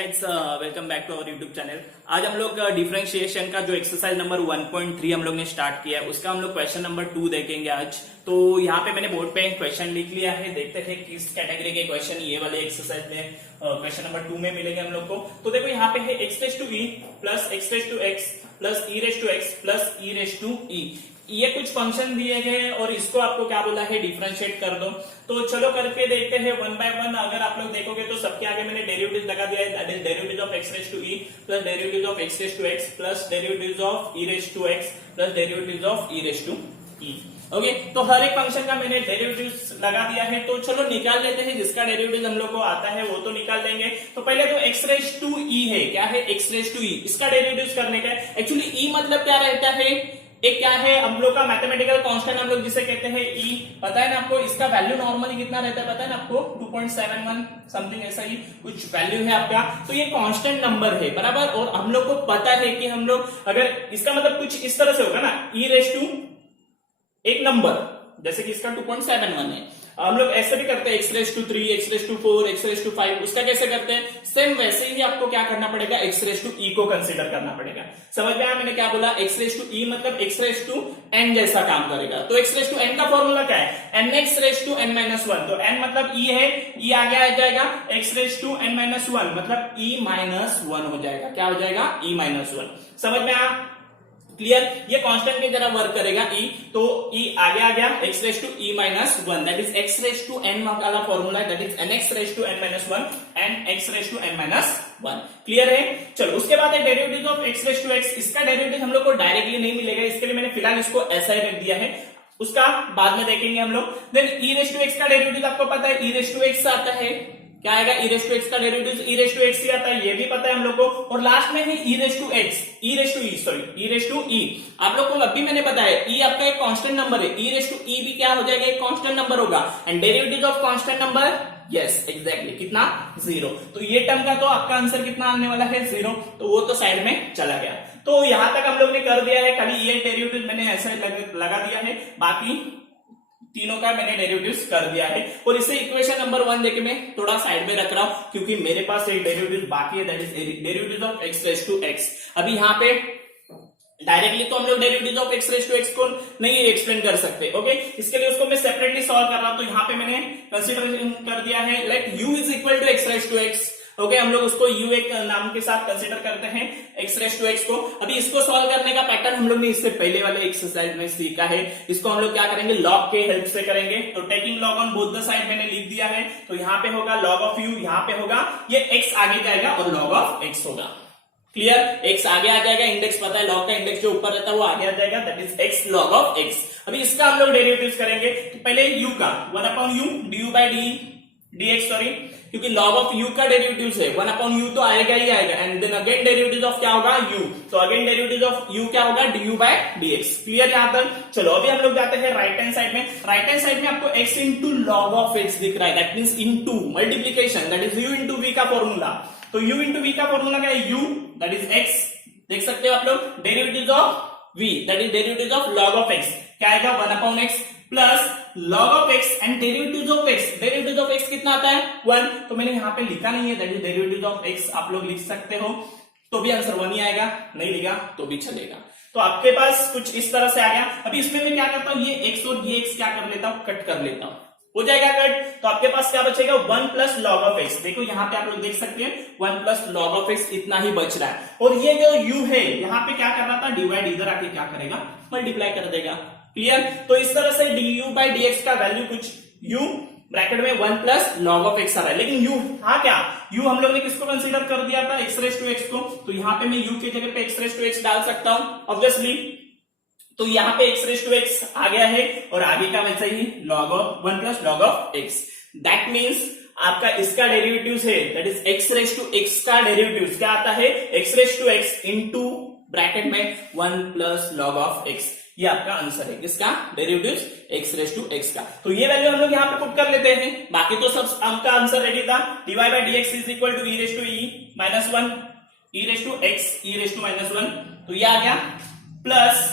Guys, welcome back to our YouTube channel. आज हम लोग डिफरेंशिएशन का जो एक्सरसाइज नंबर 1.3 हम लोग ने स्टार्ट किया है उसका हम लोग क्वेश्चन नंबर 2 देखेंगे आज। तो यहाँ पे मैंने बोर्ड पे क्वेश्चन लिख लिया है, देखते हैं किस कैटेगरी के क्वेश्चन ये वाले एक्सरसाइज में क्वेश्चन नंबर 2 में मिलेंगे हम लोग को। तो देखो यहाँ पे है x raise to E plus x raise to x plus E raise to x plus E raise to E. ये कुछ फंक्शन दिए गए हैं और इसको आपको क्या बोला है, डिफरेंशिएट कर दो। तो चलो करके देखते हैं वन बाय वन। अगर आप लोग देखोगे तो सबके आगे मैंने डेरिवेटिव लगा दिया है, that is derivative of x raise to E plus derivative of x raise to x plus derivative of e raise to x plus derivative of e raise to e. Okay, तो हर एक function का मैंने derivative लगा दिया है। तो चलो निकाल लेते हैं, जिसका डेरिवेटिव हम लोग को आता है वो तो निकाल देंगे। तो पहले तो x रेज टू ई है, क्या है x रेज टू ई, इसका डेरिवेटिव करने का है। एक्चुअली e मतलब क्या रहता है, एक क्या है हम लोग का मैथमेटिकल कांस्टेंट, हम लोग जिसे कहते हैं e। पता है ना आपको, इसका वैल्यू नॉर्मली कितना रहता है पता है ना आपको, 2.71 समथिंग ऐसा ही कुछ वैल्यू है आपका। तो ये कांस्टेंट नंबर है बराबर, और हम लोग को पता है कि हम लोग अगर इसका मतलब कुछ इस तरह से होगा ना, e रेज टू एक नंबर, जैसे कि इसका 2.71 है, हम लोग ऐसे भी करते हैं x raise to 3, x raise to 4, x raise to 5। उसका कैसे करते हैं, सेम वैसे ही आपको क्या करना पड़ेगा, x रेज टू e को कंसीडर करना पड़ेगा। समझ में आया मैंने क्या बोला, x रेज टू e मतलब x रेज टू n जैसा काम करेगा। तो x रेज टू n का फॉर्मूला क्या है, nx raise to n minus 1। तो n मतलब e है, e आगे आ जाएगा, x raise to n minus 1 मतलब e माइनस 1 हो जाएगा। क्या हो जाएगा, e माइनस 1। समझ में आया, क्लियर। ये कांस्टेंट की तरह वर्क करेगा e, तो e आगे आ गया, x raise to e minus 1 that is x raise to n वाला फॉर्मूला, that is nx raise to n minus 1 and x raise to n minus 1। Clear है। चलो उसके बाद है derivative of x raise to x। इसका derivative हम लोग को डायरेक्टली नहीं मिलेगा, इसके लिए मैंने फिलहाल इसको ऐसा ही रख दिया है, उसका बाद में देखेंगे हम लोग। Then e raise to x का डेरिवेटिव आपको पता है, e रेज टू x आता है, क्या आएगा, e रेज टू x का derivative e raise to x ही आता है, ये भी पता है हम लोग को। और लास्ट में है e raise to x, e raise to e, sorry e raise to e। आप लोग को अभी मैंने बताया e आपका एक कांस्टेंट नंबर है, e रेज टू e भी क्या हो जाएगा, एक कांस्टेंट नंबर होगा। And derivative of constant number, yes exactly, कितना, 0। तो ये टर्म का तो आपका आंसर कितना आने वाला है, 0। तो वो तो साइड में चला गया। तो यहां तक हम लोग ने कर दिया है, खाली ये डेरिवेटिव मैंने ऐसा लगा दिया है, बाकी तीनों का मैंने डेरिवेटिव्स कर दिया है। और इसे इक्वेशन नंबर 1 देके मैं थोड़ा साइड में रख रहा हूं, क्योंकि मेरे पास एक डेरिवेटिव बाकी है, that is derivative of x raise to x। अभी यहाँ पे डायरेक्टली तो हम लोग derivative of x raise to x को नहीं एक्सप्लेन कर सकते। ओके, इसके लिए उसको मैं सेपरेटली सॉल्व कर रहा हूं। तो यहाँ पे मैंने कंसीडरेशन कर दिया है like u is equal to x raise to x। Okay, हम लोग उसको u एक नाम के साथ कंसीडर करते हैं x रेज टू x को। अभी इसको सॉल्व करने का पैटर्न हम लोग ने इससे पहले वाले एक्सरसाइज में सीखा है। इसको हम लोग क्या करेंगे, लॉग के हेल्प से करेंगे। तो taking log on both the side मैंने लिख दिया है। तो यहाँ पे होगा लॉग ऑफ u, यहाँ पे होगा ये x आगे जाएगा और लॉग ऑफ x होगा। क्लियर, x आगे आ जाएगा, इंडेक्स पता है, लॉग का इंडेक्स जो ऊपर रहता है वो आगे आ जाएगा, that is x log of x। अभी इसका हम लोग डेरिवेटिव्स करेंगे। तो पहले u का 1 upon u du by dx, sorry, क्योंकि log ऑफ u का डेरिवेटिव है 1 अपॉन u, तो आएगा ही आएगा। And then again derivative of क्या होगा, u। तो अगेन डेरिवेटिव ऑफ u क्या होगा, du बाय dx। क्लियर यहां तक। चलो अभी हम लोग जाते हैं राइट हैंड साइड में। राइट हैंड साइड में आपको x into log of x दिख रहा है, that means into multiplication, that is u into v का फॉर्मूला। तो u इंटू v का फॉर्मूला क्या है, u दैट इज x, देख सकते हो आप लोग। Derivative of v that is derivative of log of x, क्या आएगा, 1 upon x plus log of x and derivative of x। Derivative of x कितना आता है, 1। तो मैंने यहाँ पे लिखा नहीं है, that is derivative of x, आप लोग लिख सकते हो, तो भी आंसर 1 ही आएगा, नहीं लिखा तो भी चलेगा। तो आपके पास कुछ इस तरह से आ गया। अभी इसमें मैं क्या करता हूँ, ये x और ये x क्या कर लेता हूँ, कट कर लेता हूँ, हो जाएगा कट। तो आपके पास क्या बचेगा, 1 प्लस लॉग ऑफ x। देखो यहाँ पे आप लोग देख सकते हैं 1 प्लस लॉग ऑफ x, इतना ही बच रहा है। और ये जो u है यहाँ पे क्या कर रहा था, डिवाइड, इधर आके क्या करेगा, मल्टीप्लाई कर देगा। क्लियर। तो इस तरह से du बाई dx का वैल्यू कुछ u ब्रैकेट में 1 प्लस लॉग ऑफ x आ रहा है। लेकिन u हाँ क्या, u हम लोग ने किसको कंसीडर कर दिया था, x रेज टू x को। तो यहाँ पे मैं u की जगह पे x रेज टू x डाल सकता हूँ ऑब्वियसली। तो यहाँ पे x रेज टू x आ गया है, और आगे का वैसे ही log of 1 plus log of x। That means आपका इसका डेरिवेटिव है, that is x raise to x का डेरिवेटिव क्या आता है, x raise to x into bracket में 1 प्लस लॉग ऑफ x। ये आपका आंसर है, किसका, derivative x raise to x का। तो ये वैल्यू हम लोग यहाँ पे पुट कर लेते हैं, बाकी तो सब आपका आंसर रेडी था। dy by dx is equal to e raise to e minus 1, e raise to x, e raise to minus 1, तो ये आ गया, plus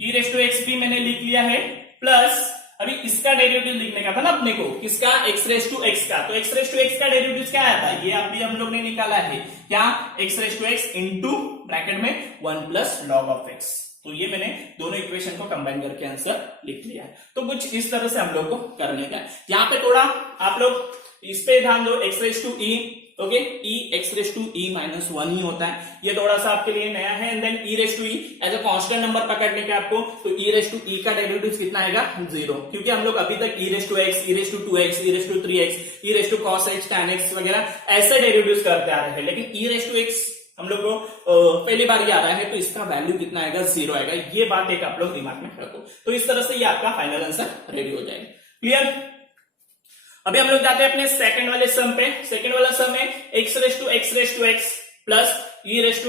e raise to x भी मैंने लिख लिया है, प्लस अभी इसका डेरिवेटिव लिखने का था ना अपने को, किसका, एक्स रेस टू एक्स का। तो एक्स रेस टू एक्स का डेरिवेटिव क्या आया था, ये अभी हम लोग ने निकाला है, क्या, x raise to x into bracket में 1 प्लस लॉग ऑफ एक्स। तो ये मैंने दोनों इक्वेशन को कंबाइन करके आंसर लिख लिया है। तो कुछ इस तरह से हम लोग को करने का है। यहाँ पे थोड़ा आप लोग इस पे ध्यान दो, x raise to e, okay, e x raise to e minus 1 ही होता है, ये थोड़ा सा आपके लिए नया है। And then e raise to e as a constant number पकड़ने का आपको, तो ई रेस टू ई का डेरिवेटिव कितना आएगा, 0, क्योंकि हम लोग अभी तक E raise to x, E raise to 2x, E raise to 3x, E raise to cos x, tan x वगैरह ऐसे डेरिवेटिव्स करते आ रहे हैं, लेकिन ई रेस टू एक्स हम लोग को पहली बार ये आ रहा है, तो इसका वैल्यू कितना आएगा, 0 आएगा। ये बात एक आप लोग दिमाग में रखो। तो इस तरह से ये आपका फाइनल आंसर रेडी हो जाएगा। क्लियर। अभी हम लोग जाते हैं अपने सेकंड वाले सम पे। सेकंड वाला सम है x raise to x plus e raise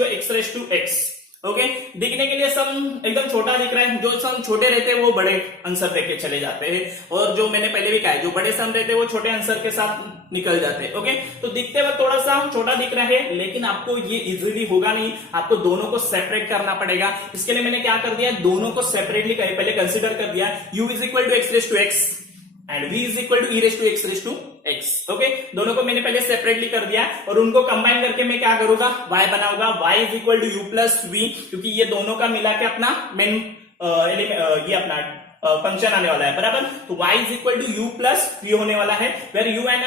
to x. Okay, दिखने के लिए सम एकदम छोटा दिख रहा है, जो सम छोटे रहते हैं वो बड़े आंसर देके चले जाते हैं, और जो मैंने पहले भी कहा है, जो बड़े सम रहते हैं वो छोटे आंसर के साथ निकल जाते हैं। ओके, तो दिखते वक्त थोड़ा सा छोटा दिख रहा है, लेकिन आपको ये इजीली होगा नहीं, आपको दोनों को सेपरेट करना पड़ेगा। इसके लिए मैंने क्या कर दिया, दोनों को सेपरेटली पहले कंसिडर कर दिया, u is equal to x raise to x and v is equal to e raise to x. Okay, दोनों को मैंने पहले सेपरेटली कर दिया, और उनको कंबाइन करके मैं क्या करूंगा, y बनाऊंगा, y is equal to u plus v, क्योंकि ये दोनों का मिला के अपना मेन ये अपना फंक्शन आने वाला है, बराबर। तो y is equal to u plus v होने वाला है, where u and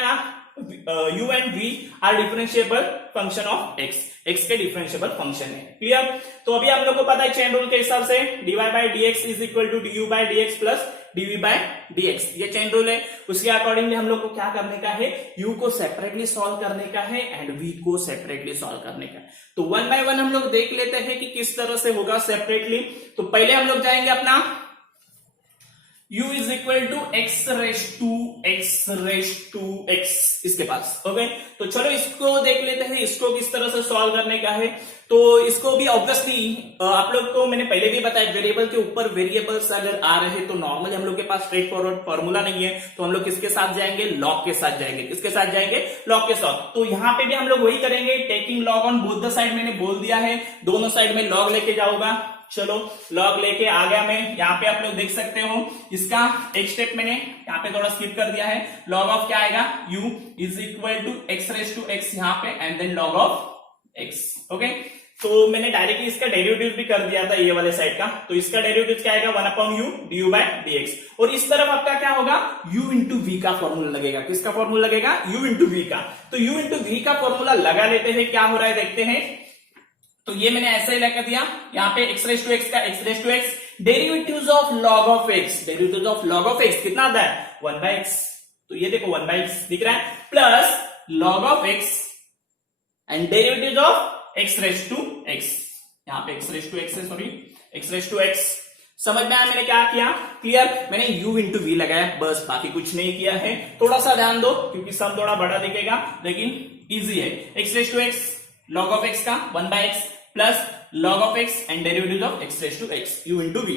v are differentiable function of x के डिफरेंशिएबल फंक्शन है। क्लियर। तो अभी हम लोग को पता है चेन रूल के हिसाब से dy by dx is equal to du by dx plus dv by dx, ये चेन रूल है। उसके अकॉर्डिंगली हम लोग को क्या करने का है, u को सेपरेटली सॉल्व करने का है एंड v को सेपरेटली सॉल्व करने का है। तो 1 बाय 1 हम लोग देख लेते हैं कि किस तरह से होगा सेपरेटली। तो पहले हम लोग जाएंगे अपना u is equal to x raise to x इसके पास। ओके, तो चलो इसको देख लेते हैं, इसको किस तरह से सॉल्व करने का है। तो इसको भी ऑब्वियसली आप लोग को मैंने पहले भी बताया, वेरिएबल के ऊपर वेरिएबल्स अगर आ रहे हैं तो नॉर्मली हम लोग के पास स्ट्रेट फॉरवर्ड फॉर्मूला नहीं है, तो हम लोग किसके साथ जाएंगे, लॉग के साथ जाएंगे। किसके साथ जाएंगे, लॉग के साथ। तो यहाँ पे भी हम लोग वही करेंगे, taking log on both the side, मैंने बोल दिया है, दोनों साइड में लॉग लेके जाऊंगा। चलो लॉग लेके आ गया मैं, यहाँ पे आप लोग देख सकते हो, इसका एक स्टेप मैंने यहाँ पे थोड़ा स्किप कर दिया है। लॉग ऑफ क्या आएगा, u is equal to x raise to x यहाँ पे, and then log of x। Okay, तो मैंने डायरेक्टली इसका डेरिवेटिव भी कर दिया था ये वाले साइड का। तो इसका डेरिवेटिव क्या आएगा, 1 upon u d by dx, और इस तरफ आपका क्या होगा, u इंटू वी का फॉर्मूला लगेगा। किसका फॉर्मूला लगेगा, u इंटू वी का। तो u इंटू वी का फॉर्मूला लगा लेते हैं, क्या हो रहा है देखते हैं। तो ये मैंने ऐसे ही लगा दिया, यहाँ पे एक्स रेस टू एक्स का x raise to x, derivatives of log of x, derivatives of log of x कितना आता है, 1 बाय एक्स। तो ये देखो 1 बाय एक्स दिख रहा है, plus log of x and derivatives of x raise to x, यहाँ पे एक्स रेस टू एक्स है, sorry x raise to x. समझ में आया मैंने क्या किया, क्लियर। मैंने u इंटू वी लगाया, बस, बाकी कुछ नहीं किया है। थोड़ा सा ध्यान दो, क्योंकि सम थोड़ा बड़ा दिखेगा, लेकिन इजी है। X raise to x, log of x का 1 by x plus log of x and derivatives of x raised to x, u into v,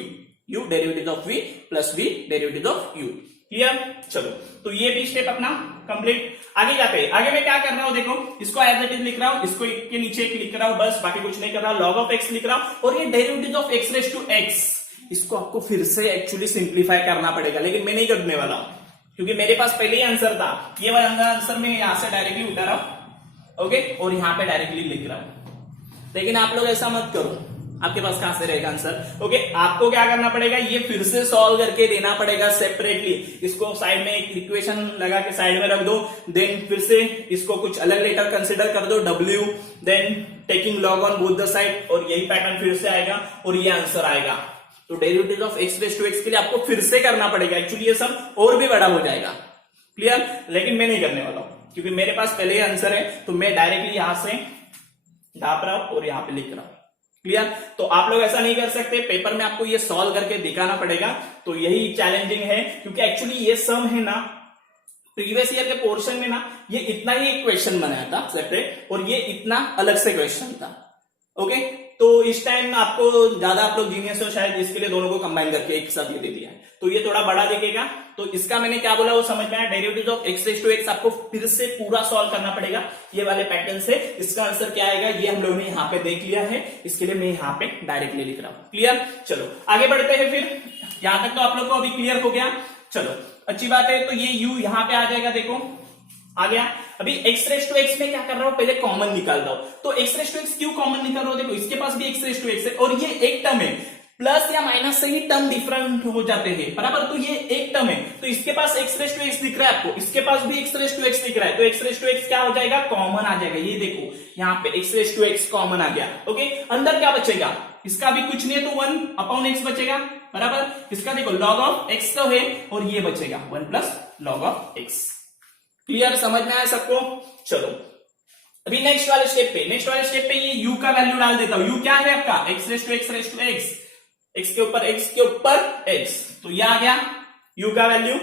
u derivatives of v plus v derivatives of u। Clear. चलो, तो ये भी step अपना complete. आगे जाते हैं, आगे मैं क्या कर रहा हूं देखो, इसको एज इट इज लिख रहा हूं, इसको के नीचे एक लिख रहा हूं, बस, बाकी कुछ नहीं कर रहा। log of x लिख रहा हूं, और ये derivatives of x raised to x, इसको आपको फिर से एक्चुअली सिंप्लीफाई करना पड़ेगा, लेकिन मैं नहीं करने वाला हूं, क्योंकि मेरे पास पहले ही आंसर था। ये वाला आंसर मैं यहां से डायरेक्टली उठा रहा हूं, ओके, और यहां पे डायरेक्टली लिख रहा हूं। लेकिन आप लोग ऐसा मत करो, आपके पास कहां से रहेगा आंसर। ओके, आपको क्या करना पड़ेगा, ये फिर से सॉल्व करके देना पड़ेगा सेपरेटली। इसको साइड में एक इक्वेशन लगा के साइड में रख दो, देन फिर से इसको कुछ अलग लेटर कंसिडर कर दो, w, then taking log on both the side, और यही पैटर्न फिर से आएगा और ये आंसर आएगा। तो derivative of x raise to x के लिए आपको फिर से करना पड़ेगा, एक्चुअली ये सब और भी बड़ा हो जाएगा। क्लियर, लेकिन मैं नहीं करने वाला हूं, क्योंकि मेरे पास पहले ही आंसर है, तो मैं डायरेक्टली यहां से ढाप रहा हूं और यहां पे लिख रहा हूं। क्लियर। तो आप लोग ऐसा नहीं कर सकते, पेपर में आपको ये सॉल्व करके दिखाना पड़ेगा। तो यही चैलेंजिंग है, क्योंकि एक्चुअली ये सम है ना, प्रीवियस ईयर के पोर्शन में ना, ये इतना ही एक क्वेश्चन बनाया था सेपरेट, और ये इतना अलग से क्वेश्चन था। ओके, तो इस टाइम आपको ज्यादा आप लोग जीनियस हो शायद, इसके लिए दोनों को कंबाइन करके एक साथ ये दे दिया है, तो ये थोड़ा बड़ा दिखेगा। तो इसका मैंने क्या बोला वो समझ में आया, derivatives of x raise to x आपको फिर से पूरा सॉल्व करना पड़ेगा ये वाले पैटर्न से। इसका आंसर क्या आएगा ये हम लोगों ने यहाँ पे देख लिया है, इसके लिए मैं यहाँ पे डायरेक्टली लिख रहा हूं। क्लियर। चलो आगे बढ़ते हैं, फिर यहां तक तो आप लोग को अभी क्लियर हो गया। चलो अच्छी बात है। तो ये u यहां पे आ जाएगा, देखो आ गया। अभी x रेस टू x में क्या कर रहा हूं, पहले कॉमन निकाल रहा हूं। तो x रेस टू x क्यों कॉमन निकाल रहा हूं, देखो इसके पास भी x रेस टू x है और ये एक टर्म है, प्लस या माइनस से ही टर्म डिफरेंट हो जाते हैं बराबर। तो ये एक टर्म है, तो इसके पास x रेस टू x दिख रहा है आपको, इसके पास भी x रेस टू x दिख रहा है, तो x रेस टू x क्या हो जाएगा, कॉमन आ जाएगा। ये देखो यहाँ पे x raise to x common आ गया। ओके, अंदर क्या बचेगा, इसका भी कुछ नहीं है तो 1 अपॉन x बचेगा बराबर। इसका देखो log ऑफ x तो है और ये बचेगा 1 plus log of x। Clear, समझ में आया सबको। चलो अभी नेक्स्ट वाले स्टेप पे ये u का वैल्यू डाल देता हूं। u क्या है आपका, x raise to x, x के ऊपर x, तो ये आ गया u का value.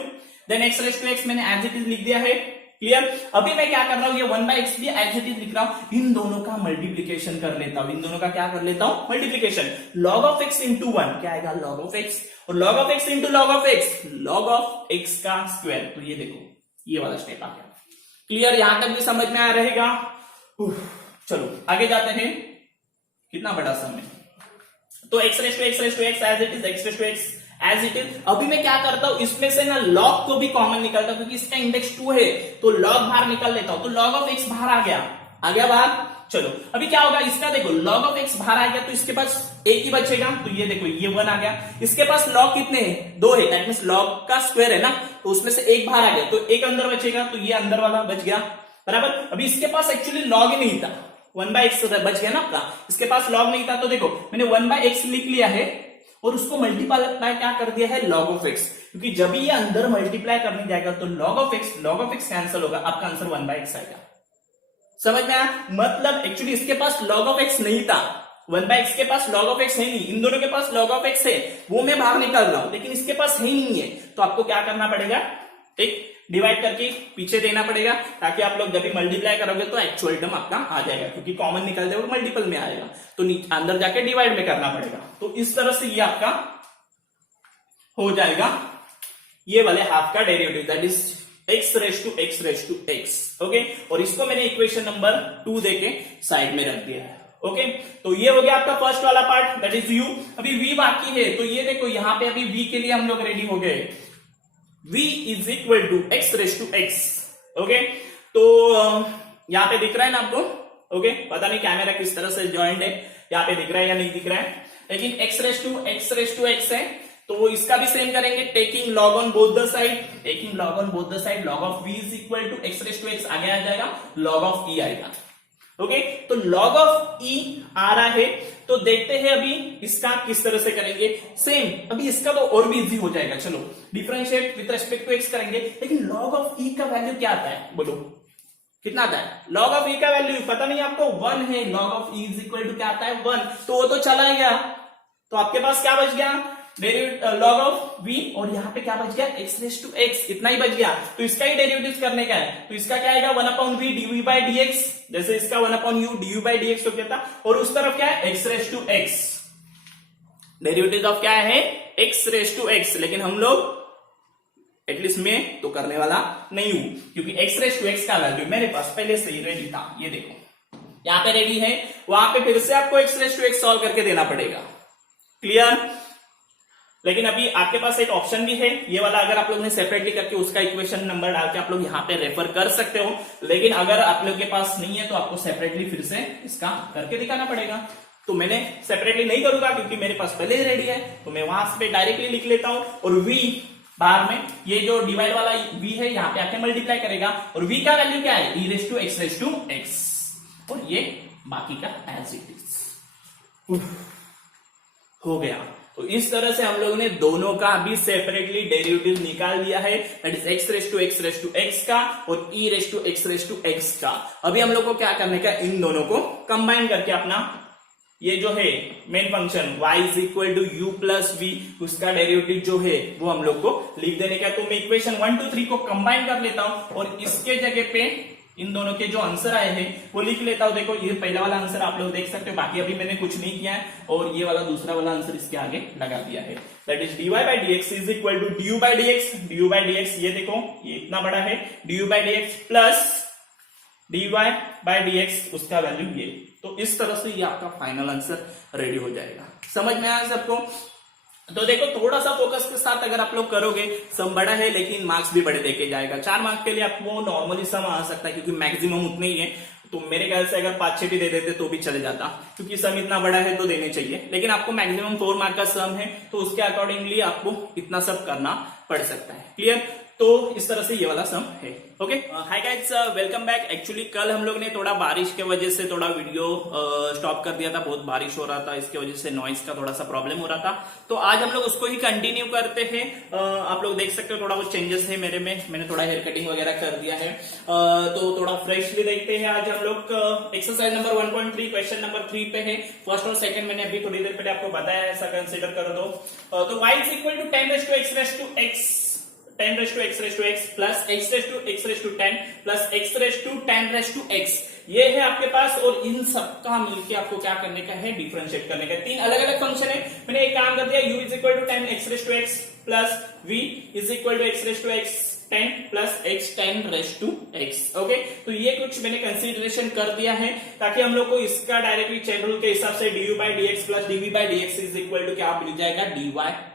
Then x raise to x मैंने एज इट इज लिख दिया है। क्लियर, अभी मैं क्या कर रहा हूं, ये 1/x भी एज इट इज लिख रहा हूं, इन दोनों का मल्टीप्लीकेशन कर लेता हूं। इन दोनों का क्या कर लेता हूं, multiplication. log of x into 1 क्या आएगा, log ऑफ x, और log of x into log of x, log of x का स्क्वायर। तो ये देखो ये वाला स्टेप आ गया। क्लियर, यहां तक भी समझ में आ रहेगा। चलो आगे जाते हैं, कितना बड़ा सम है। तो x raise to x as it is, x raise to x as it is. अभी मैं क्या करता हूं, इसमें से ना log को भी कॉमन निकालता हूं, क्योंकि इसका इंडेक्स 2 है तो log बाहर निकाल लेता हूं। तो log ऑफ x बाहर आ गया बाहर। चलो अभी क्या होगा, इसका देखो log ऑफ x बाहर आ गया तो इसके पास एक ही बचेगा, तो ये देखो ये 1 आ गया। इसके पास log कितने हैं, 2 है, दैट मींस log का स्क्वायर है ना, तो उसमें से एक बाहर आ गया तो एक अंदर बचेगा, तो ये अंदर वाला बच गया बराबर। अभी इसके पास एक्चुअली log ही नहीं था, 1/x बच गया ना आपका, इसके पास log नहीं था। तो देखो मैंने 1/x लिख लिया है और उसको मल्टीप्लाई क्या कर दिया है, log ऑफ x, क्योंकि जब ये अंदर मल्टीप्लाई करने जाएगा तो log ऑफ x कैंसिल होगा, आपका आंसर 1/x आएगा। समझ में आया, मतलब एक्चुअली इसके पास log ऑफ x नहीं था, 1/x के पास log ऑफ x है नहीं, इन दोनों के पास log ऑफ x है, वो मैं बाहर निकाल रहा हूं, लेकिन इसके पास है ही नहीं है। तो आपको क्या करना पड़ेगा, एक डिवाइड करके पीछे देना पड़ेगा, ताकि आप लोग जब भी मल्टीप्लाई करोगे तो एक्चुअल टर्म आपका आ जाएगा, क्योंकि कॉमन निकल जाएगा मल्टीपल में आएगा, तो अंदर जाके डिवाइड में करना पड़ेगा। तो इस तरह से ये आपका हो जाएगा ये वाले हाफ का derivative, that is x raise to x। Okay, और इसको मैंने इक्वेशन नंबर 2 देके साइड में रख दिया है। ओके, तो ये हो गया आपका फर्स्ट वाला पार्ट, दैट इज u। अभी v बाकी है, तो ये देखो यहाँ पे अभी v के लिए हम लोग रेडी हो गए। v is equal to x raise to x। Okay, तो यहाँ पे दिख रहा है ना आपको, ओके, पता नहीं कैमरा किस तरह से ज्वाइंट है, यहाँ पे दिख रहा है या नहीं दिख रहा है, लेकिन x रेस टू x है, तो इसका भी सेम करेंगे, taking log on both the side, log of v is equal to x raise to x आगे आ जाएगा, log ऑफ e आएगा। ओके, तो log ऑफ e आ रहा है, तो देखते हैं अभी इसका किस तरह से करेंगे। सेम, अभी इसका तो और भी इजी हो जाएगा। चलो differentiate with respect to x करेंगे, लेकिन log ऑफ e का वैल्यू क्या आता है, बोलो कितना आता है, log ऑफ e का वैल्यू पता नहीं आपको, 1 है। log of e is equal to क्या आता है, 1, तो वो तो चला गया, तो आपके पास क्या बच गया, log ऑफ v, और यहाँ पे क्या बच गया, x रेस टू x, इतना ही बच गया। तो इसका ही डेरिवेटिव करने का है, तो इसका क्या आएगा, 1/v du by dx, जैसे इसका 1/u du by dx हो गया था, और उस तरफ क्या है, x raise to x, derivative of क्या है, x रेस टू x। लेकिन हम लोग एटलीस्ट मैं तो करने वाला नहीं हूं, क्योंकि x रेस टू x का वैल्यू मेरे पास पहले से ही रेडी था। ये देखो यहाँ पे रेडी है, वहां पे फिर से आपको x raise to x solve करके देना पड़ेगा। क्लियर, लेकिन अभी आपके पास एक ऑप्शन भी है, ये वाला अगर आप लोग ने सेपरेटली करके उसका इक्वेशन नंबर डाल के आप लोग यहाँ पे रेफर कर सकते हो, लेकिन अगर आप लोग के पास नहीं है तो आपको सेपरेटली फिर से इसका करके दिखाना पड़ेगा। तो मैंने सेपरेटली नहीं करूंगा, क्योंकि मेरे पास पहले ही रेडी है, तो मैं वहां पे डायरेक्टली लिख लेता हूं, और v बाहर में ये जो डिवाइड वाला v है यहाँ पे आके मल्टीप्लाई करेगा, और v का वैल्यू क्या है, e रेस टू x, और ये बाकी का एज इट इज हो गया। तो इस तरह से हम लोगों ने दोनों का भी सेपरेटली डेरिवेटिव निकाल दिया है, that is x raise to x का और e रेस टू x का। अभी हम लोग को क्या करने का, इन दोनों को कंबाइन करके अपना ये जो है main function y is equal to u plus v, उसका डेरिवेटिव जो है वो हम लोग को लिख देने का। तो मैं इक्वेशन 1 2 3 को कंबाइन कर लेता हूं, और इसके जगह पे इन दोनों के जो आंसर आए हैं वो लिख लेता हूं। देखो ये पहला वाला आंसर आप लोग देख सकते हो, बाकी अभी मैंने कुछ नहीं किया है, और ये वाला दूसरा वाला आंसर इसके आगे लगा दिया है, that is dy by dx is equal to du by dx, ये देखो ये इतना बड़ा है, du by dx plus dy by dx, उसका वैल्यू ये। तो इस तरह से ये आपका फाइनल आंसर रेडी हो जाएगा। समझ में आया सबको। तो देखो थोड़ा सा फोकस के साथ अगर आप लोग करोगे, सम बड़ा है लेकिन मार्क्स भी बड़े देके जाएगा। 4 मार्क्स के लिए आपको नॉर्मली सम आ सकता है क्योंकि मैक्सिमम उतने ही है। तो मेरे ख्याल से अगर 5-6 भी दे देते तो भी चले जाता, क्योंकि सम इतना बड़ा है तो देने चाहिए। लेकिन आपको मैक्सिमम 4 मार्क का सम है तो उसके अकॉर्डिंगली आपको इतना सब करना पड़ सकता है। क्लियर? तो इस तरह से ये वाला सम है। Okay, hi guys, welcome back. Actually कल हम लोग ने थोड़ा बारिश के वजह से थोड़ा वीडियो स्टॉप कर दिया था, बहुत बारिश हो रहा था, इसके वजह से नॉइस का थोड़ा सा प्रॉब्लम हो रहा था। तो आज हम लोग उसको ही कंटिन्यू करते हैं। आप लोग देख सकते हो थोड़ा बहुत चेंजेस है मेरे में, मैंने थोड़ा हेयर कटिंग वगैरह कर दिया है। तो थोड़ा फ्रेशली देखते हैं। आज हम लोग एक्सरसाइज नंबर 1.3 क्वेश्चन नंबर 3 पे है। फर्स्ट और सेकंड मैंने अभी थोड़ी देर पहले आपको बताया, ऐसा कंसिडर करो तो y is equal to 10 raise to x raise to x 10 raise to x raise to x plus x raise to x raise to 10 plus x raise to 10 raise to x, ये है आपके पास। और इन सबका मिलके आपको क्या करने का है, डिफरेंशिएट करने का। 3 अलग अलग फंक्शन है। मैंने एक काम कर दिया, u is equal to 10 x raise to x plus v is equal to x raise to x 10 plus x 10 raise to x। Okay, तो ये कुछ मैंने कंसीडरेशन कर दिया है ताकि हम लोग को इसका डायरेक्टली चेन रूल के हिसाब से du by dx plus dv by dx is equal to क्या मिल जाएगा, dy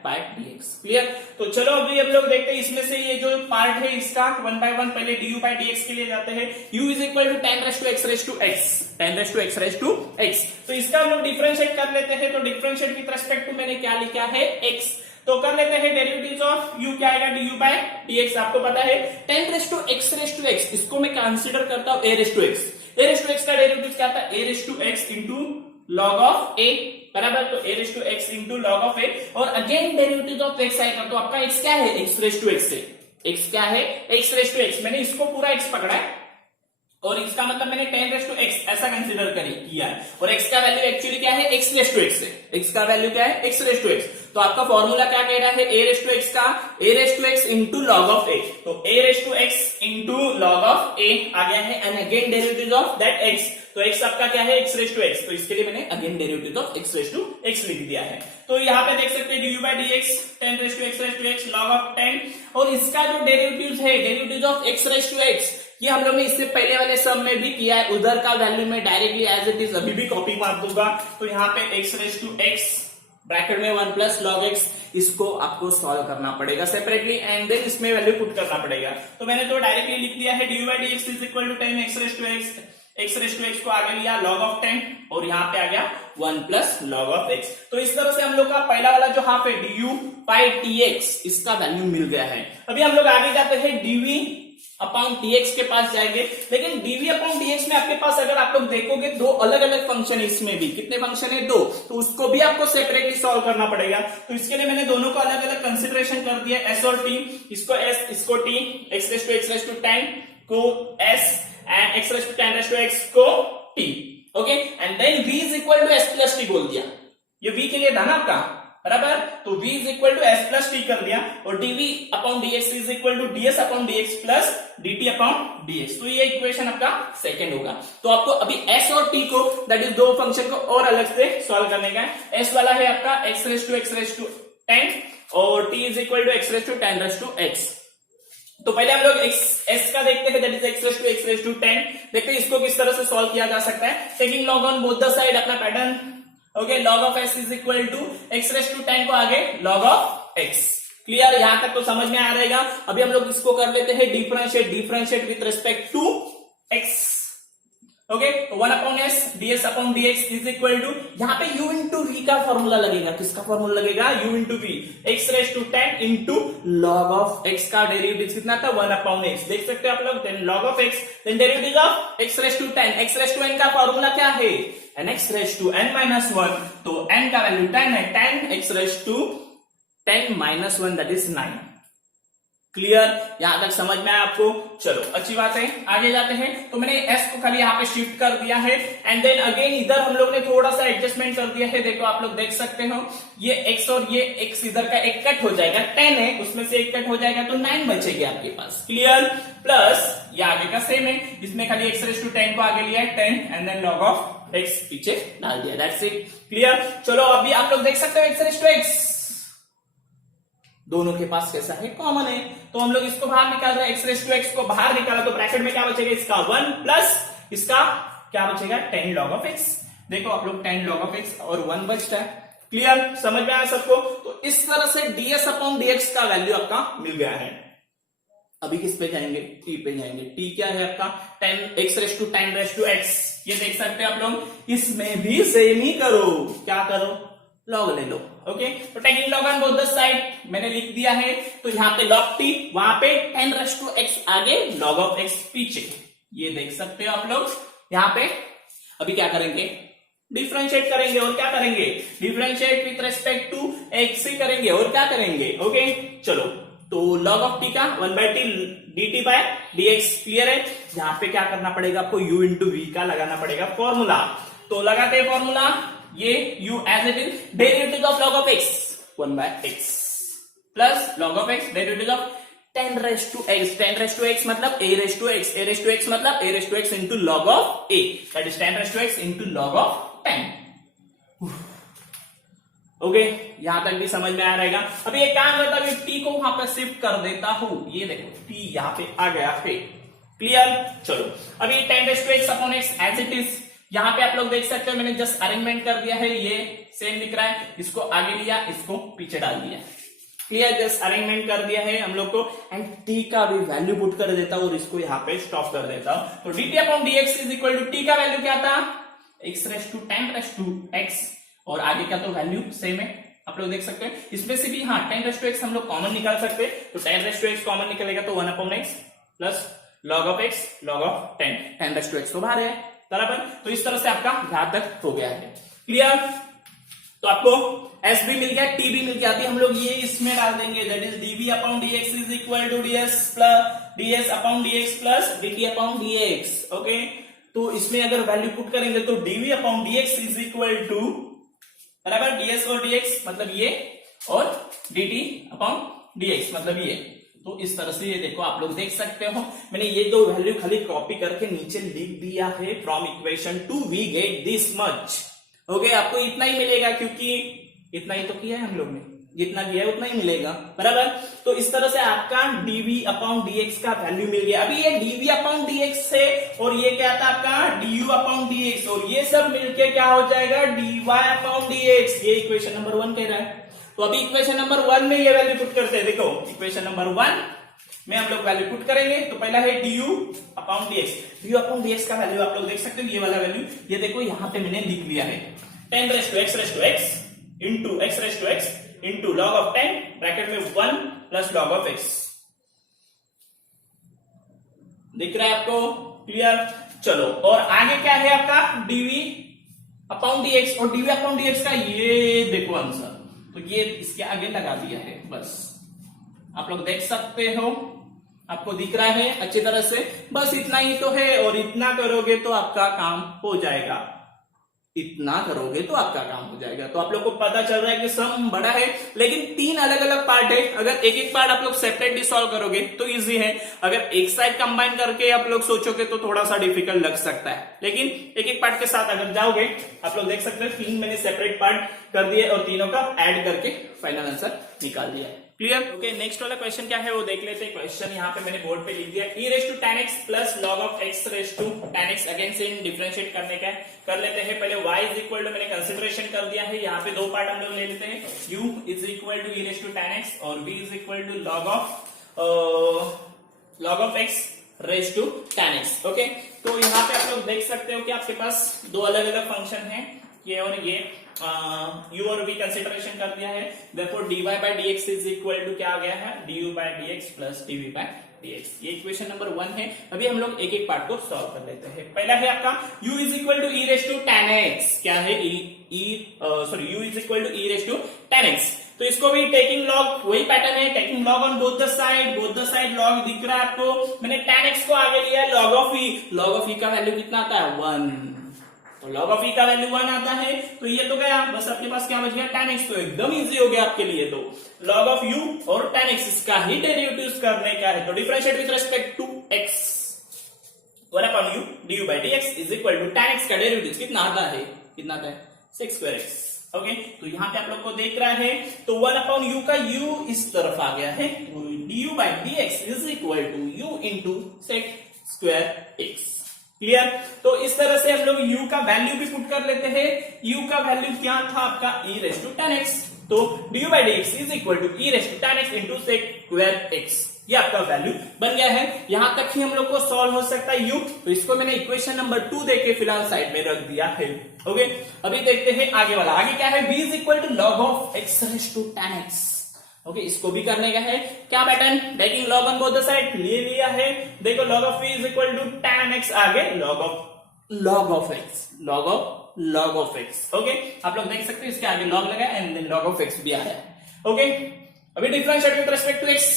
by dx। क्लियर? तो चलो अभी हम लोग देखते हैं इसमें से ये जो पार्ट है इसका 1 by 1। पहले du by dx के लिए जाते हैं। u is equal to 10 raise to x raise to x 10 raise to x raise to x। तो इसका हम लोग डिफरेंशिएट कर लेते हैं। तो डिफरेंशिएट विद रिस्पेक्ट टू मैंने क्या लिखा है, x। तो कर लेते हैं डेरिवेटिव्स ऑफ u, क्या आएगा du by dx। आपको पता है 10 raise to x raise to x, इसको मैं कंसीडर करता हूं a raise to x। a raise to x का डेरिवेटिव क्या था, a raise to x into log of a, बराबर। तो a raise to x into log of a, और अगेन डेरिवेटिव ऑफ x आएगा। तो आपका x क्या है, x रेज़ टू x से x क्या है, x रेज़ टू x। मैंने इसको पूरा x पकड़ा है और इसका मतलब मैंने 10 रेज़ टू x ऐसा कंसीडर किया है। और x का वैल्यू एक्चुअली क्या है, x रेज़ टू x है। x का वैल्यू क्या है, x रेज़ टू x। तो आपका फॉर्मूला क्या कह रहा है, a रेज़ टू x का a raise to x into log of a। तो a raise to x into log of a आ गया है, and again derivative of that x। तो x आपका क्या है, x रेज़ टू x। तो इसके लिए मैंने again derivative of x raise to x लिख दिया है। तो यहाँ पे देख सकते हैं du by dx 10 raise to x raise to x log of 10, और इसका जो डेरिवेटिव है derivative of x raise to x, ये हम लोग ने इससे पहले वाले सम में भी किया है। उधर का वैल्यू में डायरेक्टली एज इट इज अभी भी कॉपी मार दूंगा। तो यहाँ पे x raise to x bracket में 1 प्लस log x, इसको आपको सॉल्व करना पड़ेगा सेपरेटली, एंड देन इसमें वैल्यू पुट करना पड़ेगा। तो मैंने तो डायरेक्टली लिख दिया है du by dx is equal to 10 x raise to x को आगे लिया log ऑफ 10, और यहाँ पे आ गया 1 प्लस log ऑफ x। तो इस तरह से हम लोग का पहला वाला जो हाफ है du by dx, इसका वैल्यू मिल गया है। अभी हम लोग आगे जाते हैं dv अपॉन dx के पास जाएंगे। लेकिन dv अपॉन dx में आपके पास अगर आप लोग देखोगे दो अलग अलग फंक्शन है, इसमें भी कितने फंक्शन है, 2। तो उसको भी आपको सेपरेटली सॉल्व करना पड़ेगा। तो इसके लिए मैंने दोनों को अलग अलग कंसिडरेशन कर दिया, s और t। इसको s, इसको t, x रेज़ टू 10 को s and x raise to 10 raise to x को t। Okay, and then v is equal to s plus t बोल दिया। ये v के लिए था ना आपका, बराबर। तो v is equal to s plus t कर दिया, और dv upon dx is equal to ds upon dx plus dt upon dx। तो ये इक्वेशन आपका सेकंड होगा। तो आपको अभी s और t को, दैट इज दो फंक्शन को और अलग से सॉल्व करने का है। s वाला है आपका x रेज़ टू 10 और t is equal to x raise to 10 raise to x। तो पहले हम लोग s का देखते हैं, that is x raise to 10। देखते हैं इसको किस तरह से सॉल्व किया जा सकता है। Taking log on both the side, अपना पैटर्न। Okay, log of s is equal to x raise to 10 को आगे log ऑफ x। क्लियर? यहां तक तो समझ में आ रहेगा। अभी हम लोग इसको कर लेते हैं differentiate with respect to x। Okay, तो 1 upon s ds upon dx is equal to, यहाँ पे u इंटू v का फॉर्मूला लगेगा। किसका फॉर्मूला लगेगा, u into v, x raise to 10 into log of x का डेरिवेटिव कितना था, 1 अपॉन x। देख सकते हैं आप लोग, then log of x, then derivative of x raise to 10। x raise to n का फॉर्मूला क्या है, nx raise to n minus 1। तो n का वैल्यू 10 है, 10 x raise to 10 minus 1 that is 9। Clear? यहां तक समझ में आया आपको? चलो अच्छी बात है, आगे जाते हैं। तो मैंने s को खाली यहाँ पे शिफ्ट कर दिया है, एंड देन अगेन इधर हम लोग ने थोड़ा सा एडजस्टमेंट कर दिया है। देखो आप लोग देख सकते हो, ये x और ये x इधर का एक कट हो जाएगा, 10 है उसमें से एक कट हो जाएगा तो 9 बचेगी आपके पास। क्लियर? प्लस ये आगे का सेम है, इसमें खाली x रेज़ टू 10 को आगे लिया है 10, and then log of x पीछे डाल दिया, दैट्स इट। क्लियर? चलो अभी आप लोग देख सकते हो x रेज़ टू x दोनों के पास कैसा है, कॉमन है। तो हम लोग इसको बाहर निकाल रहे हैं, x रेज़ टू x को बाहर निकाला तो ब्रैकेट में क्या बचेगा, इसका 1 प्लस इसका क्या बचेगा, 10 log ऑफ x। देखो आप लोग 10 log ऑफ x और 1 बचता है। क्लियर, समझ में आया सबको? तो इस तरह से ds अपॉन dx का वैल्यू आपका मिल गया है। अभी किस पे जाएंगे? t पे जाएंगे। t क्या है आपका? 10x raise to 10 raise to x। ये देख सकते हैं आप लोग। इसमें भी सेम ही करो। क्या करो? लॉग ले लो। ओके, तो taking log on both the side मैंने लिख दिया है। तो यहाँ पे log t, वहां पे 10 रेस टू x आगे, log ऑफ x पीछे। ये देख सकते हो आप लोग यहाँ पे। अभी क्या करेंगे? डिफरेंशिएट करेंगे। और क्या करेंगे? Differentiate with respect to x ही करेंगे। और क्या करेंगे? ओके, चलो। तो log ऑफ t का 1/t dt bye dx clear है। यहाँ पे क्या करना पड़ेगा आपको? u इंटू v का लगाना पड़ेगा फॉर्मूला। तो लगाते हैं फॉर्मूला। ये u as it is derivative of log of x 1/x plus log of x derivative of 10 raise to x। 10 raise to x मतलब a raise to x। a raise to x मतलब a raise to x into log of a, that is 10 raise to x into log of 10। Okay, यहां तक भी समझ में आ रहेगा। अभी एक काम करता हूं, टी को वहां पर शिफ्ट कर देता हूं। ये देखो टी यहां पे आ गया है। क्लियर, चलो। अभी 10 raise to x upon x as it is. यहां पे आप लोग देख सकते हो मैंने जस्ट अरेंजमेंट कर दिया है। ये सेम दिख रहा है। इसको आगे लिया, इसको पीछे डाल दिया। क्लियर, जस्ट अरेंजमेंट कर दिया है हम लोग को। एंड टी का भी वैल्यू पुट कर देता हूं और इसको यहां पे स्टॉप कर देता हूं। तो dt upon dx is equal to t का वैल्यू क्या था? x raise to 10 raise to x, और आगे का तो वैल्यू सेम है। आप लोग देख सकते हैं। इसमें से भी 10 रेस टू x हम लोग कॉमन निकाल सकते हैं। तो 10 रेस टू x कॉमन निकलेगा तो 1 upon x plus log of x log of 10 raise to x तो बाहर है बराबर। तो इस तरह से आपका यहां तक हो गया है। क्लियर, तो आपको s भी मिल गया, t भी मिल गया। अभी हम लोग ये इसमें डाल देंगे, that is dv upon dx is equal to ds upon dx plus dt upon dx। Okay, तो इसमें अगर वैल्यू पुट करेंगे तो dv upon dx is equal to बराबर ds और dx मतलब ये, और dt अपॉन dx मतलब ये। तो इस तरह से ये देखो आप लोग देख सकते हो। मैंने ये दो वैल्यू खाली कॉपी करके नीचे लिख दिया है। From equation 2 we get this much. Okay, आपको इतना ही मिलेगा क्योंकि इतना ही तो किया है हम लोग ने। जितना किया है उतना ही मिलेगा बराबर। तो इस तरह से आपका dv अपॉन dx का वैल्यू मिल गया। अभी ये dv अपॉन dx है और ये क्या था आपका du अपॉन dx, और ये सब मिलके क्या हो जाएगा? dy upon dx। ये इक्वेशन नंबर 1 कह रहा है। तो अभी इक्वेशन नंबर 1 में ये वैल्यू पुट करते हैं। देखो इक्वेशन नंबर 1 में हम लोग वैल्यू पुट करेंगे। तो पहला है du upon dx। du upon dx का वैल्यू आप लोग देख सकते हो, ये वाला वैल्यू। ये देखो यहाँ पे मैंने लिख लिया है 10 raise to x into x raise to x into log of 10 bracket में 1 प्लस log ऑफ x। दिख रहा है आपको? क्लियर, चलो। और आगे क्या है आपका? dv अपॉन dx, और dv अपॉन dx का ये देखो आंसर। तो ये इसके आगे लगा दिया है बस। आप लोग देख सकते हो, आपको दिख रहा है अच्छी तरह से। बस इतना ही तो है, और इतना करोगे तो आपका काम हो जाएगा। इतना करोगे तो आपका काम हो जाएगा। तो आप लोग को पता चल रहा है कि सम बड़ा है, लेकिन 3 अलग अलग पार्ट है। अगर एक एक पार्ट आप लोग सेपरेटली सॉल्व करोगे तो इजी है। अगर एक साइड कंबाइन करके आप लोग सोचोगे तो थोड़ा सा डिफिकल्ट लग सकता है, लेकिन एक एक पार्ट के साथ अगर जाओगे आप लोग देख सकते हो 3 मैंने सेपरेट पार्ट कर दिए और तीनों का ऐड करके फाइनल आंसर निकाल दिया है। Clear, okay. नेक्स्ट वाला क्वेश्चन क्या है वो देख लेते हैं। क्वेश्चन यहाँ पे मैंने बोर्ड पे लिख दिया e raise to 10x plus log of x raise to 10x। Again से डिफरेंशिएट करने का कर लेते हैं। पहले y इज इक्वल टू मैंने कंसिडरेशन कर दिया है। यहाँ पे दो पार्ट हम लोग ले लेते हैं। u is equal to e raise to 10x और v is equal to log of x raise to 10x। Okay, तो यहाँ पे आप लोग देख सकते हो कि आपके पास दो अलग अलग फंक्शन है, ये और ये। u और v कंसिडरेशन कर दिया है। therefore dy by dx is equal to क्या आ गया है? du by dx plus dv by dx। ये इक्वेशन नंबर 1 है। अभी हम लोग एक एक पार्ट को सॉल्व कर लेते हैं। पहला है आपका u is equal to e raise to 10x। क्या है? u is equal to e raise to 10x। तो इसको भी टेकिंग लॉग, वही पैटर्न है, taking log on both the side log दिख रहा है आपको। मैंने 10x को आगे लिया है log ऑफ e का वैल्यू कितना आता है? 1। तो log ऑफ e का वैल्यू 1 आता है। तो ये तो गया, बस आपके पास क्या बच गया? 10x। तो एकदम इजी हो गया आपके लिए। तो log ऑफ u और 10x इसका ही डेरिवेटिव्स करने का है। तो differentiate with respect to x 1 upon u du by dx is equal to 10x का डेरिवेटिव कितना आता है? कितना आता है? 6² ओके, तो यहाँ पे आप लोग को देख रहा है। तो 1 अपॉन u का u इस तरफ आ गया है। du by dx is equal to u into sec² x। Clear. तो इस तरह से हम लोग u का वैल्यू भी पुट कर लेते हैं। u का वैल्यू क्या था आपका e raise to tan x, तो du by dx is equal to e raise to tan x into sec square x, ये आपका वैल्यू बन गया है। यहां तक ही हम लोग को सॉल्व हो सकता है u, तो इसको मैंने इक्वेशन नंबर 2 देके फिलहाल साइड में रख दिया है। ओके, अभी देखते हैं आगे वाला। आगे क्या है, v is equal to log of x raise to tan x। Okay, इसको भी करने का है। क्या pattern, taking log on both the side, ले लिया है। देखो log of v is equal to tan x, आगे log of x, log of x। Okay, आप लोग देख सकते हो इसके आगे log लगा and then log of x भी आया है। ओके, अभी differentiate with respect to x,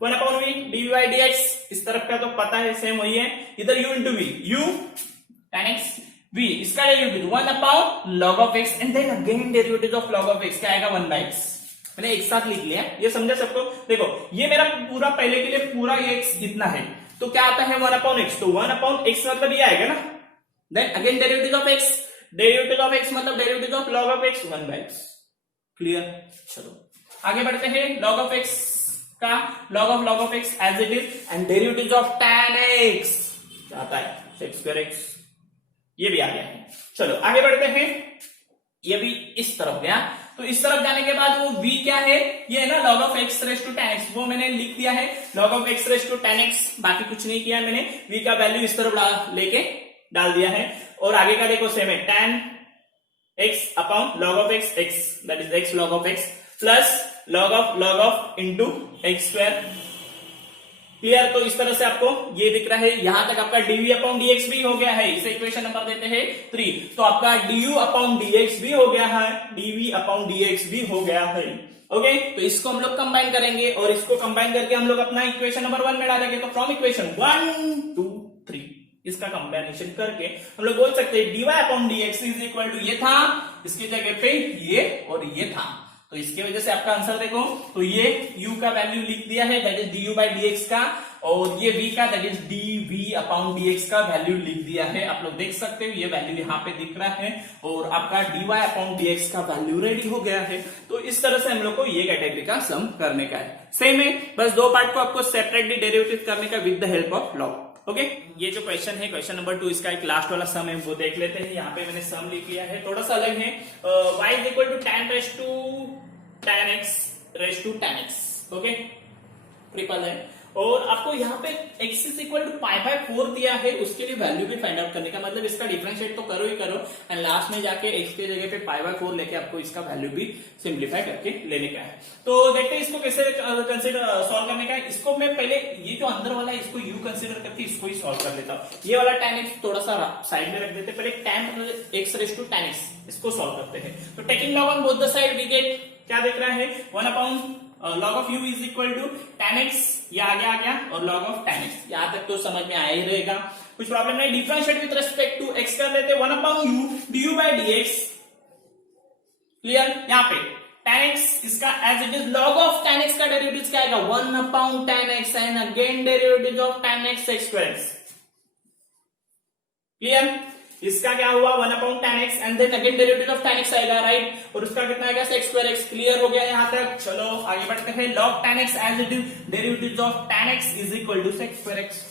1 upon v dv by dx, इस तरफ का तो पता है सेम वही है, इधर u into v, u tan x v, इसका derivative 1 upon log of x and then again derivative of log of x, क्या आएगा 1 by x। मैंने एक साथ लिख लिया, ये समझा सबको। देखो ये मेरा पूरा पहले के लिए पूरा ये x इतना है, तो क्या आता है 1 अपॉन x, तो 1 अपॉन x मतलब ये आएगा ना, then again derivative of x मतलब derivative of log of x 1 by x। Clear, चलो आगे बढ़ते हैं। log ऑफ x का log of x as it is and derivative of tan x क्या आता है sec स्क्वायर x, ये भी आ गया है। चलो आगे बढ़ते हैं, ये भी इस तरफ गया, तो इस तरफ जाने के बाद वो v क्या है, ये है ना log of x raise to tan x, वो मैंने लिख दिया है log of x raise to tan x, बाकी कुछ नहीं किया मैंने, v का वैल्यू इस तरफ लेके डाल दिया है। और आगे का देखो सेम है, tan x upon log of x, that is x log of x plus log of into x square. Clear, तो इस तरह से आपको ये दिख रहा है। यहां तक आपका dv अपॉन dx भी हो गया है, इसे इक्वेशन नंबर देते हैं 3, तो आपका du अपॉन dx भी हो गया है, dv अपॉन dx भी हो गया है। ओके, तो इसको हम लोग कंबाइन करेंगे और इसको कंबाइन करके हम लोग अपना इक्वेशन नंबर 1 में डालेंगे। तो फ्रॉम इक्वेशन 1 2 3 इसका कंबाइनेशन करके हम लोग बोल सकते हैं dy upon dx is equal to, ये था इसकी जगह पे ये और ये था, तो इसकी वजह से आपका आंसर देखो, तो ये u का वैल्यू लिख दिया है that is du by dx का, और ये v का that is dv upon dx का वैल्यू लिख दिया है। आप लोग देख सकते हो ये वैल्यू यहाँ पे दिख रहा है और आपका dy अपॉन dx का वैल्यू रेडी हो गया है। तो इस तरह से हम लोग को ये कैटेगरी का सम करने का है। सेम है, बस दो पार्ट को आपको सेपरेटली डेरिवेटिव करने का with the help of log. Okay, ये जो क्वेश्चन है क्वेश्चन नंबर 2, इसका एक लास्ट वाला सम है वो देख लेते हैं। यहाँ पे मैंने सम लिख लिया है, थोड़ा सा अलग है। y is equal to tan raise to tan x raise to tan x। Okay, triple है और आपको यहाँ पे x is equal to pi by 4 दिया है, उसके लिए वैल्यू भी फाइंड आउट करने का, मतलब इसका डिफरेंशिएट तो करो ही करो एंड लास्ट में जाके x के जगह पे पाई बाय 4 लेके आपको इसका वैल्यू भी सिंप्लीफाई करके लेने का है। तो देखते हैं इसको कैसे कंसीडर सॉल्व करने का है। इसको मैं पहले ये जो अंदर वाला है इसको u कंसीडर करके इसको ही सॉल्व कर लेता हूँ। ये वाला tan x थोड़ा सा साइड में रख देते, पहले tan x raise to tan x इसको सॉल्व करते हैं। तो taking log on both the side we get, क्या दिख रहा है 1 upon log of u is equal to tan x, ये आगे आ गया और log ऑफ tan x, यहां तक तो समझ में आया ही रहेगा, कुछ प्रॉब्लम नहीं। Differentiate with respect to x कर लेते, 1 upon u du by dx। Clear, यहाँ पे tan x इसका as it is log of tan x का डेरिवेटिव क्या आएगा 1 upon tan x and again derivative of tan x sec square x। Clear, इसका क्या हुआ 1 upon tan x and then again derivative of tan x आएगा, right, और उसका कितना आएगा sec स्क्वायर x। क्लियर हो गया यहां तक। चलो आगे बढ़ते हैं, log tan x as it is derivative of tan x is equal to sec square x।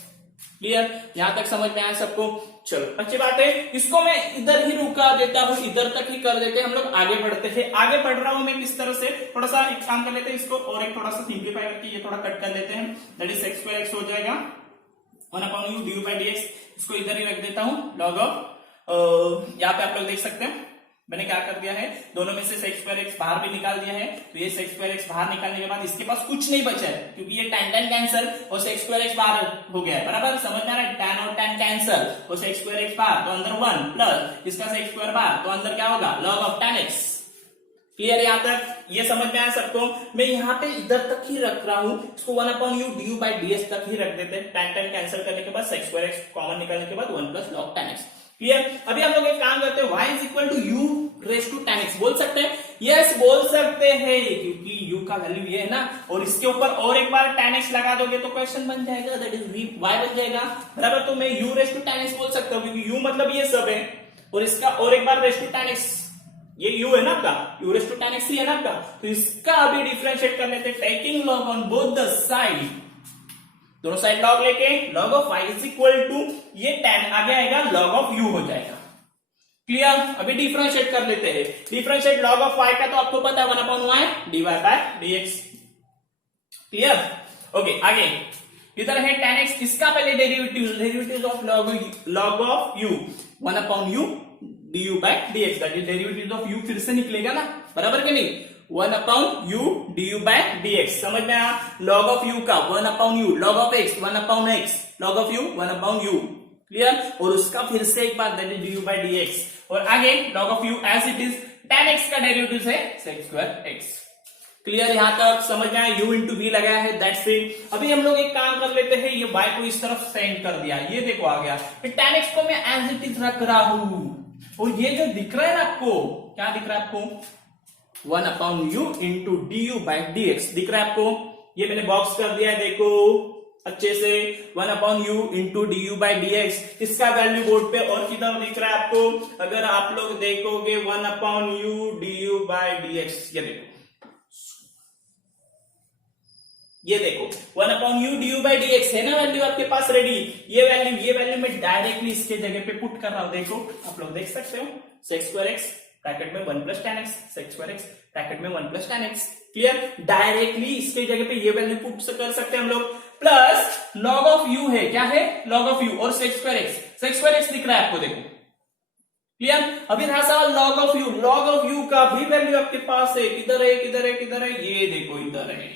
Clear, यहां तक समझ में आया सबको। चलो अच्छी बात है, इसको मैं इधर ही रुका देता हूं, इधर तक ही कर देते हैं, हम लोग आगे बढ़ते हैं। आगे बढ़ रहा हूं मैं किस तरह से, थोड़ा सा एक काम कर लेते हैं इसको और एक थोड़ा सा सिंप्लीफाई करके ये थोड़ा कट कर लेते हैं, that is sec square x हो जाएगा 1 upon u du by dx। इसको इधर ही रख देता हूं, log ऑफ यहाँ पे आप लोग देख सकते हैं मैंने क्या कर दिया है, दोनों में से sec स्क्वायर x बाहर भी निकाल दिया है, तो ये sec स्क्वायर x बाहर निकालने के बाद इसके पास कुछ नहीं बचा है क्योंकि ये tan tan कैंसल और sec स्क्वायर x बाहर हो गया है, बराबर समझ में आ रहा है। tan और tan कैंसल और sec स्क्वायर x बाहर, तो अंदर 1 प्लस इसका sec स्क्वायर बाहर, तो अंदर क्या होगा log of tan x। Clear, यहाँ तक ये समझ में आया सबको। मैं यहाँ पे इधर तक ही रख रहा हूँ, इसको 1 upon u du by ds तक ही रख देते हैं। tan tan कैंसिल करने के बाद sec स्क्वायर x कॉमन निकालने के बाद 1 plus log tan x। Clear, अभी हम लोग एक काम करते हैं, y is equal to u raise to tan x बोल सकते हैं, यस बोल सकते हैं क्योंकि u का वैल्यू ये है ना, और इसके ऊपर और एक बार tan x लगा दोगे तो क्वेश्चन बन जाएगा, दैट इज y बन जाएगा, बराबर। तो मैं u raise to tan x बोल सकता हूँ क्योंकि u मतलब ये सब है और इसका और एक बार रेज टू tan x, ये u है ना आपका, u raise to tan x ही है ना आपका, तो इसका अभी डिफरेंशिएट कर लेते हैं, taking log on both the side दोनों साइड लॉग लेके log of y is equal to ये tan आगे आएगा log ऑफ u हो जाएगा। क्लियर? अभी डिफरेंशिएट कर लेते हैं। डिफरेंशिएट log ऑफ y का तो आपको पता है 1/y dy by dx। Clear? Okay, आगे इधर है tan x, इसका पहले derivative of log of u 1/u du by dx, that is derivative of u फिर से निकलेगा ना, बराबर के नहीं? 1/u du बाय dx, समझ में आया? log ऑफ u का 1/u, log of x 1/x, log of u 1/u। Clear? और उसका फिर से एक बार that is du by dx, और आगे log of u as it is tan x का डेरिवेटिव है sec स्क्वायर x। क्लियर? यहां तक समझ में आया? u इंटू v लगाया है, दैट्स इट। अभी हम लोग एक काम कर लेते हैं, ये y को इस तरफ सेंड कर दिया, ये देखो आ गया। फिर tan x को मैं एज इट इज रख रहा हूं, और ये जो दिख रहा है ना आपको, क्या दिख रहा है आपको? 1/u into du by dx दिख रहा है आपको? ये मैंने बॉक्स कर दिया है, देखो अच्छे से। 1/u into du by dx, इसका वैल्यू बोर्ड पे और किधर दिख रहा है आपको? अगर आप लोग देखोगे 1/u du बाय dx, ये देखो 1/u du बाय dx है ना वैल्यू आपके पास रेडी। ये वैल्यू मैं डायरेक्टली इसके जगह पे पुट कर रहा हूं, देखो आप लोग देख सकते हो। sec स्क्वायर x ब्रैकेट में 1 plus tan x, sec square x bracket में 1 plus tan x। Clear? Directly इसके जगह पे ये वैल्यू पुट कर सकते हैं हम लोग। प्लस log ऑफ u है, क्या है? log ऑफ u, और sec स्क्वायर x दिख रहा है आपको, देखो। क्लियर? अभी रहा सवाल log of u। log of u का भी वैल्यू आपके पास है, किधर है किधर है किधर है? ये देखो इधर है।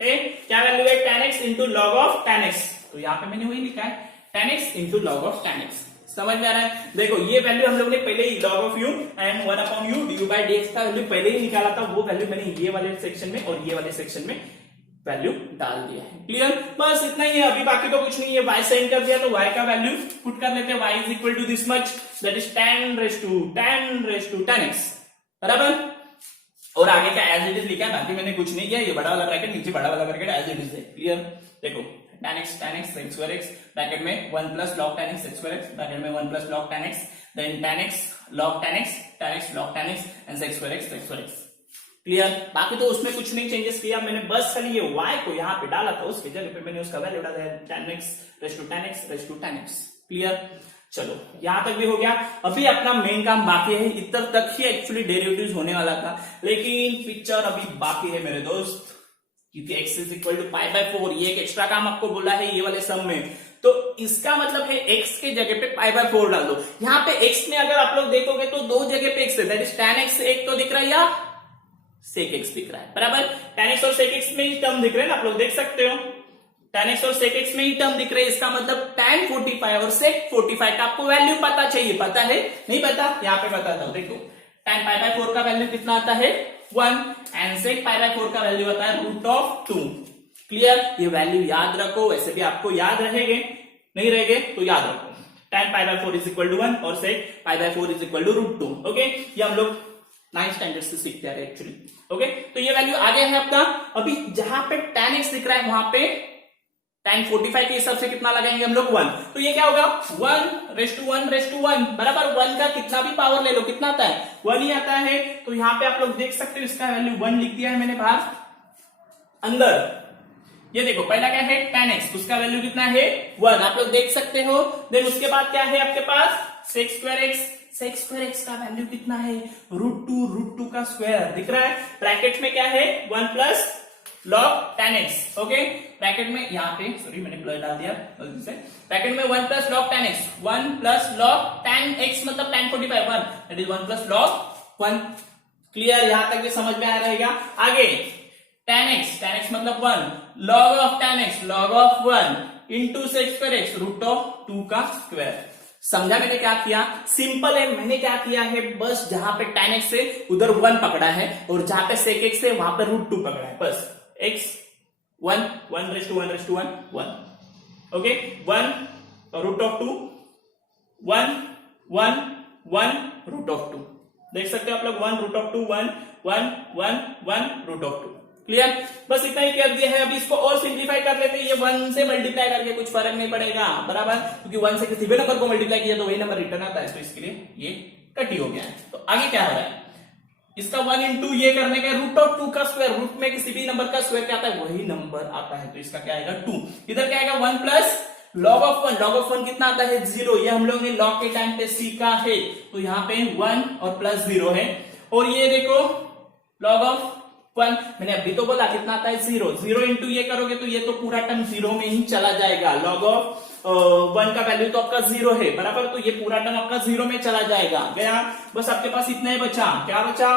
क्या वैल्यू है? tan x into log of tan x, तो यहाँ पे मैंने वही लिखा है tan x into log of tan x। समझ में आ रहा है? देखो ये वैल्यू हम लोग ने पहले ही log of u and 1/u du by dx का वैल्यू पहले ही निकाला था, वो वैल्यू मैंने ये वाले सेक्शन में और ये वाले सेक्शन में वैल्यू डाल दिया है। क्लियर? बस इतना ही है, अभी बाकी तो कुछ नहीं है। y सेंड कर दिया तो y का वैल्यू पुट कर लेते हैं। y is equal to this much, that is tan raise to tan x, बराबर। और आगे का एज इट इज लिखा है, बाकी मैंने कुछ नहीं किया। ये बड़ा वाला ब्रैकेट, नीचे बड़ा वाला ब्रैकेट एज इट इज है। क्लियर? देखो tan x sec square x bracket में 1 plus log tan x sec square x bracket में 1 plus log tan x, then tan x log tan x log tan x and sec square x sec square x। Clear? बाकी तो उसमें कुछ नहीं changes किया मैंने, बस खाली ये y को यहाँ पे डाला था, उसके जगह पे मैंने उसका वैल्यू डाला है tan x raise to tan x। Clear? चलो यहां तक भी हो गया। अभी अपना मेन काम बाकी है, इतर तक ही एक्चुअली डेरिवेटिव्स होने वाला था, लेकिन पिक्चर अभी बाकी है मेरे दोस्त, क्योंकि x is equal to pi by 4। ये एक एक्स्ट्रा काम आपको बोला है ये वाले सम में, तो इसका मतलब है x के जगह पे पाई बाय 4 डाल दो। यहाँ पे x में अगर आप लोग देखोगे तो दो जगह पे x है, दैट इज tan x एक तो दिख रहा है या sec x दिख रहा है, बराबर। tan x और sec x में ही टर्म दिख रहे हैं ना, आप लोग देख सकते हो। tan x और sec x में ही टर्म दिख रहे हैं, इसका मतलब tan 45 और sec 45 का आपको वैल्यू पता चाहिए। पता है? नहीं पता? यहाँ पे बता दो, देखो tan पाई बाय 4 का वैल्यू कितना आता है? 1, एंड sec पाई बाय 4 का वैल्यू आता है √2। क्लियर? ये वैल्यू याद रखो, वैसे भी आपको याद रहेंगे, नहीं रहेंगे तो याद रखो। tan pi by 4 is equal to 1 और sec pi by 4 is equal to √2। Okay, ये हम लोग 9th स्टैंडर्ड से सीखते हैं एक्चुअली। ओके, तो ये वैल्यू आ गया है अपना। अभी जहां पे tan x दिख रहा है वहां पे tan 45 के हिसाब से कितना लगाएंगे हम लोग? 1। तो ये क्या होगा? 1 रेज टू 1 बराबर 1 का कितना भी पावर ले लो, कितना आता है? 1 ही आता है। तो यहाँ पे आप लोग देख सकते हो, इसका वैल्यू 1 लिख दिया है मैंने बाहर। अंदर ये देखो, पहला क्या है? tan x, उसका वैल्यू कितना है? 1, आप लोग देख सकते हो। देन उसके बाद क्या है आपके पास? sec स्क्वायर x का वैल्यू कितना है? √2 का स्क्वायर दिख रहा है। ब्रैकेट में क्या है? 1 plus log tan x। Okay, bracket में यहाँ पे सॉरी मैंने प्लस डाल दिया गलती से। ब्रैकेट में 1 plus log tan x, 1 plus log tan x मतलब tan 45 1, that is 1 plus log 1। Clear? यहां तक भी समझ में आ रहेगा। आगे tan x मतलब 1, log of tan x log of 1 into sec square x √2 का स्क्वायर। समझा मैंने क्या किया? सिंपल है। मैंने क्या किया है, बस जहां पे tan x है उधर 1 पकड़ा है, और जहां पे sec x है वहां पे √2 पकड़ा है। बस x 1 रेज टू 1 1। ओके, 1 √2 1 √2 देख सकते हो आप लोग। 1 √2 1 √2। क्लियर? बस इतना ही कर दिया है। अभी इसको और सिंप्लीफाई कर लेते हैं। ये 1 से मल्टीप्लाई करके कुछ फर्क नहीं पड़ेगा, बराबर, क्योंकि 1 से किसी भी नंबर को मल्टीप्लाई किया तो वही नंबर रिटर्न आता है, तो इसके लिए ये कट ही हो गया है। तो आगे क्या हो रहा है? इसका 1 इंटू ये करने का रूट ऑफ 2 का स्क्वायर, रूट में किसी भी नंबर का स्क्वायर क्या आता है, वही नंबर आता है, तो इसका क्या आएगा 2। इधर क्या आएगा 1 plus log of 1, log of 1 कितना आता है 0, ये हम लोग ने लॉग के टाइम पे सीखा है, तो यहाँ पे 1 और प्लस 0 है। और ये देखो लॉग ऑफ 1 मैंने अभी तो बोला कितना आता है 0, 0 इंटू ये करोगे तो ये तो पूरा टर्म 0 में ही चला जाएगा, लॉग ऑफ 1 का वैल्यू तो आपका 0 है बराबर, तो ये पूरा टर्म आपका 0 में चला जाएगा, गया। बस आपके पास इतना ही बचा, क्या बचा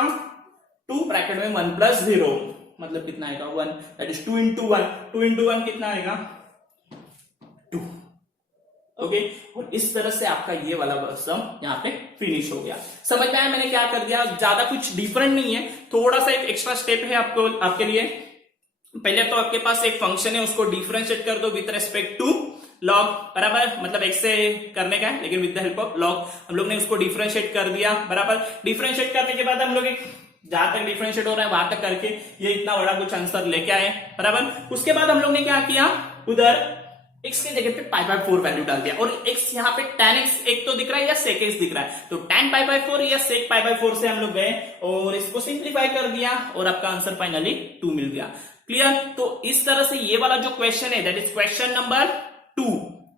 2 ब्रैकेट में 1 प्लस 0 मतलब कितना आएगा 1, दैट इज 2 इंटू 1, 2 इंटू 1 कितना आएगा 2। ओके, और इस तरह से आपका ये वाला सम यहाँ पे फिनिश हो गया। समझ में आया मैंने क्या कर दिया, ज्यादा कुछ डिफरेंट नहीं है, थोड़ा सा एक एक्स्ट्रा स्टेप है आपको आपके लिए। पहले तो आपके पास एक फंक्शन है उसको डिफरेंशिएट कर दो विद रेस्पेक्ट टू लॉग, बराबर, मतलब x से करने का है लेकिन with the help of log हम लोग ने उसको डिफरेंशिएट कर दिया, बराबर। डिफरेंशिएट करने के बाद हम लोग एक जहां तक डिफरेंशिएट हो रहा है वहां तक करके ये इतना बड़ा कुछ आंसर लेके आए, बराबर। उसके बाद हम लोग ने क्या किया, उधर x के जगह पे पाई बाय 4 वैल्यू डाल दिया, और x यहाँ पे tan x एक तो दिख रहा है या sec x दिख रहा है, तो tan पाई बाय 4 या sec पाई बाय 4 से हम लोग गए और इसको सिंप्लीफाई कर दिया और आपका आंसर फाइनली 2 मिल गया। क्लियर, तो इस तरह से ये वाला जो क्वेश्चन है that is question number 2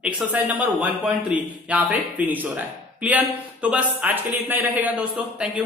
exercise number 1.3 यहाँ पे फिनिश हो रहा है। क्लियर, तो बस आज के लिए इतना ही रहेगा दोस्तों, थैंक यू।